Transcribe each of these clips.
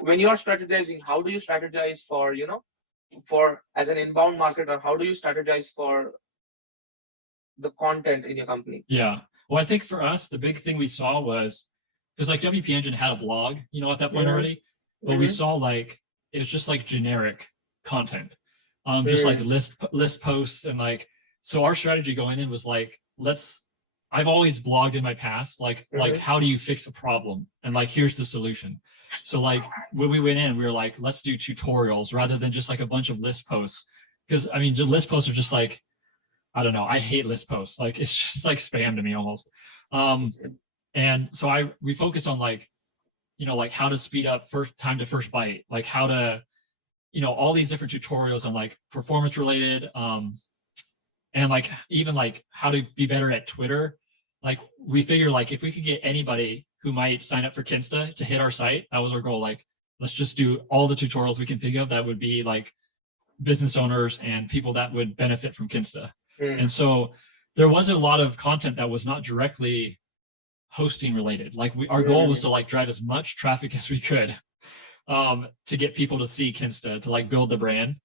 when you are strategizing, how do you strategize for, for as an inbound marketer, how do you strategize for the content in your company? Yeah. Well, I think for us, the big thing we saw was, because like WP Engine had a blog, at that point already, but we saw like, it was just like generic content, just like list posts and like, so our strategy going in was like, I've always blogged in my past, like how do you fix a problem? And like, here's the solution. So like when we went in, we were like, let's do tutorials rather than just like a bunch of list posts. Because I mean, list posts are just like, I don't know. I hate list posts. Like it's just like spam to me almost. And so we focus on like, like how to speed up time to first byte, like how to, all these different tutorials on like performance related, and like even like how to be better at Twitter. Like we figure like if we could get anybody who might sign up for Kinsta to hit our site, that was our goal. Like let's just do all the tutorials we can think of that would be like business owners and people that would benefit from Kinsta. And so there wasn't a lot of content that was not directly hosting related. Like our goal was to like drive as much traffic as we could to get people to see Kinsta, to like build the brand.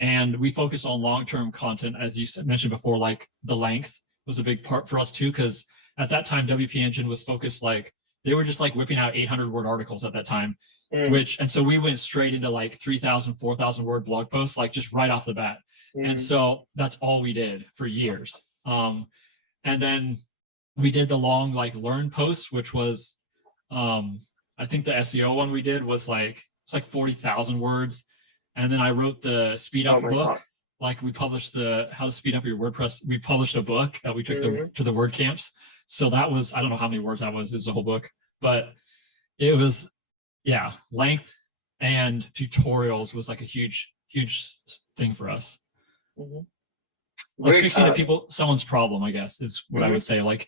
And we focus on long-term content, as you mentioned before, like the length was a big part for us too, because at that time, WP Engine was focused like, they were just like whipping out 800-word articles at that time, and so we went straight into like 3,000, 4,000 word blog posts, like just right off the bat. And so that's all we did for years. And then we did the long like learn posts, which was, I think the SEO one we did was like, it's like 40,000 words. And then I wrote the speed up book. God. Like we published the how to speed up your WordPress. We published a book that we took to the WordCamps. So that was, I don't know how many words that was. It's a whole book, but it was, yeah, length and tutorials was like a huge, huge thing for us. Like fixing someone's problem, I guess, is what I would say. Like